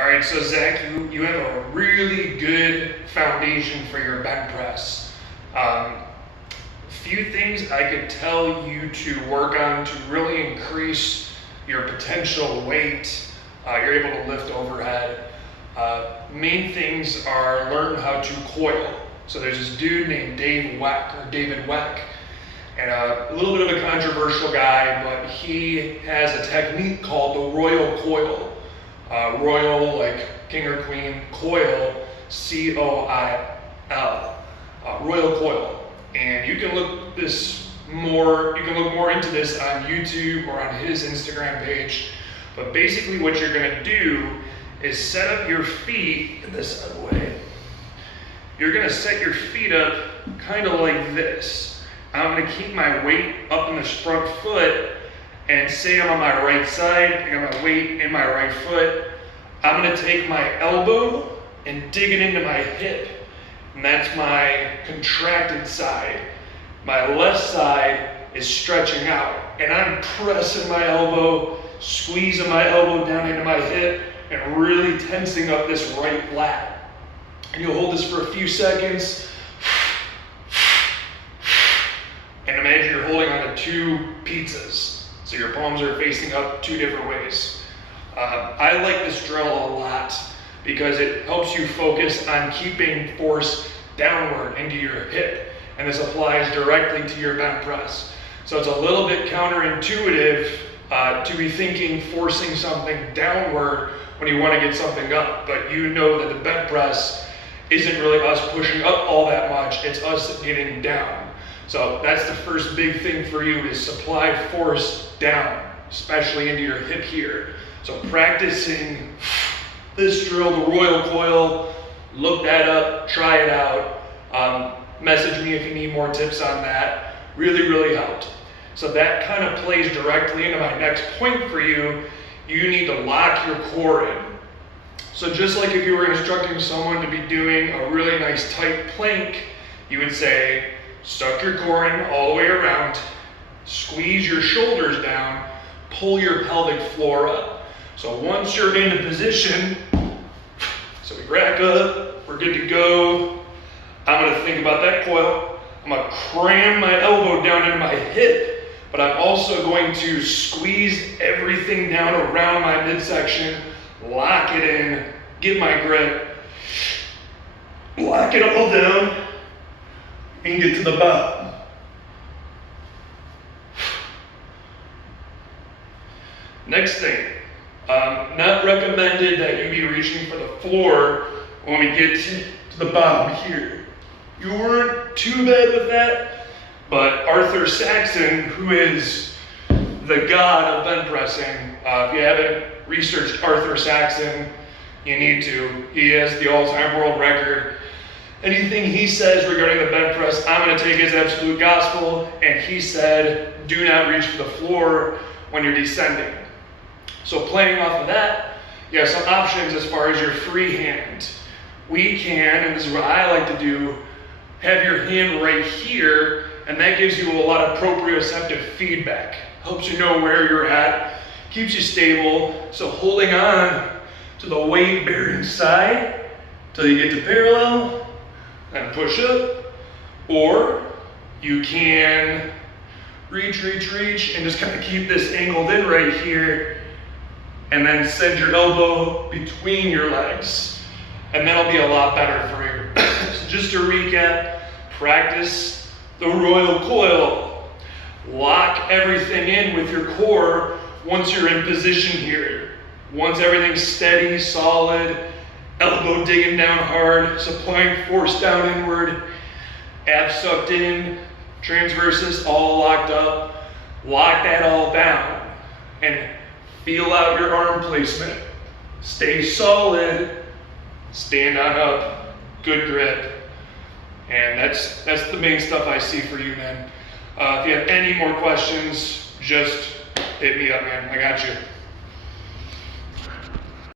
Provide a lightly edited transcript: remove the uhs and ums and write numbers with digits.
All right, so Zach, you have a really good foundation for your bench press. Few things I could tell you to work on to really increase your potential weight you're able to lift overhead. Main things are learn how to coil. So there's this dude named David Weck, and a little bit of a controversial guy, but he has a technique called the Royal Coil. Royal, like king or queen, coil, C-O-I-L, Royal Coil. And you can look more into this on YouTube or on his Instagram page. But basically what you're gonna do is set up your feet this other way. You're gonna set your feet up kind of like this. I'm gonna keep my weight up in this front foot, and say I'm on my right side, I got my weight in my right foot. I'm gonna take my elbow and dig it into my hip, and that's my contracted side. My left side is stretching out, and I'm pressing my elbow, squeezing my elbow down into my hip, and really tensing up this right lat. And you'll hold this for a few seconds, and imagine you're holding on to two pizzas. So your palms are facing up two different ways. I like this drill a lot because it helps you focus on keeping force downward into your hip. And this applies directly to your bench press. So it's a little bit counterintuitive to be thinking forcing something downward when you want to get something up. But you know that the bench press isn't really us pushing up all that much, it's us getting down. So that's the first big thing for you, is supply force down, especially into your hip here. So practicing this drill, the Royal Coil, look that up, try it out. Message me if you need more tips on that. Really, really helped. So that kind of plays directly into my next point for you. You need to lock your core in. So just like if you were instructing someone to be doing a really nice tight plank, you would say, stuck your core in all the way around, squeeze your shoulders down, pull your pelvic floor up. So once you're into position, so we rack up, we're good to go. I'm gonna think about that coil. I'm gonna cram my elbow down into my hip, but I'm also going to squeeze everything down around my midsection, lock it in, get my grip, lock it all down, and get to the bottom. Next thing, not recommended that you be reaching for the floor when we get to the bottom here. You weren't too bad with that, but Arthur Saxon, who is the god of bench pressing, if you haven't researched Arthur Saxon, you need to. He has the all-time world record. Anything he says regarding the bench press, I'm going to take as absolute gospel, and he said, do not reach for the floor when you're descending. So playing off of that, you have some options as far as your free hand. We can, and this is what I like to do, have your hand right here, and that gives you a lot of proprioceptive feedback. Helps you know where you're at, keeps you stable. So holding on to the weight-bearing side till you get to parallel, and push up, or you can reach, and just kind of keep this angled in right here, and then send your elbow between your legs, and that'll be a lot better for you. So just to recap, practice the Royal Coil. Lock everything in with your core once you're in position here. Once everything's steady, solid, elbow digging down hard, supplying force down inward, abs sucked in, transversus all locked up, lock that all down, and feel out your arm placement. Stay solid, stand on up, good grip. And that's the main stuff I see for you, man. If you have any more questions, just hit me up, man. I got you.